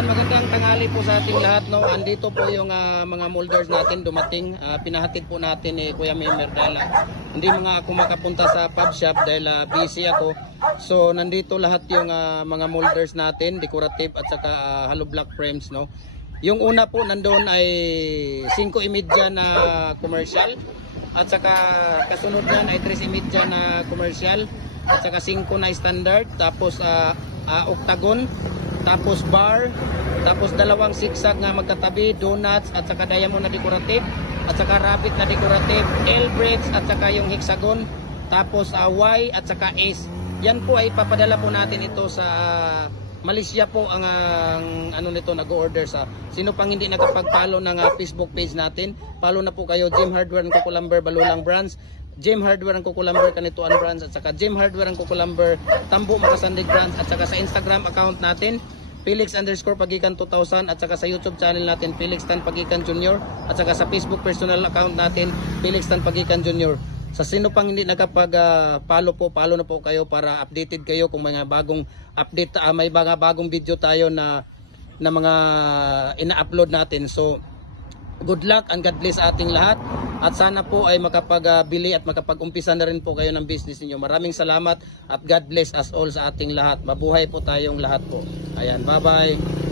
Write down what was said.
Ayan, magandang tanghali po sa ating lahat, no. Andito po yung mga molders natin dumating. Pinahatid po natin ni Kuya Memer dahil hindi mga ako makapunta sa pub shop dahil busy ako. So nandito lahat yung mga molders natin, decorative at saka hollow block frames, no. Yung una po nandoon ay 5.30 na commercial at saka kasunod niyan ay 3.30 na commercial at saka 5 na standard, tapos octagon, tapos bar, tapos dalawang zigzag na magkatabi, donuts at saka diamond na decorative at saka rabbit na decorative, L bricks at saka yung hexagon, tapos Y at saka S. Yan po ay papadala po natin ito sa Malaysia po ang ano nito, nag-order sa sino pang hindi nakapag-follow ng Facebook page natin. Follow na po kayo, Gem Hardware and Kukulamber Balulang Brands, Gem Hardware and Kukulamber Kanituan Brands at saka Gem Hardware and Kukulamber Tambo Makasandig Brands at saka sa Instagram account natin Felix_Pagikan 2000 at saka sa YouTube channel natin Felix Tan Pagikan Jr. at saka sa Facebook personal account natin Felix Tan Pagikan Jr. Sa sino pang hindi nakapag-follow po, follow na po kayo para updated kayo kung mga bagong update, may mga bagong video tayo na mga ina-upload natin. So good luck and God bless ating lahat at sana po ay makapagbili at makapag-umpisa na rin po kayo ng business niyo. Maraming salamat at God bless us all sa ating lahat. Mabuhay po tayong lahat po. Ayan, bye bye.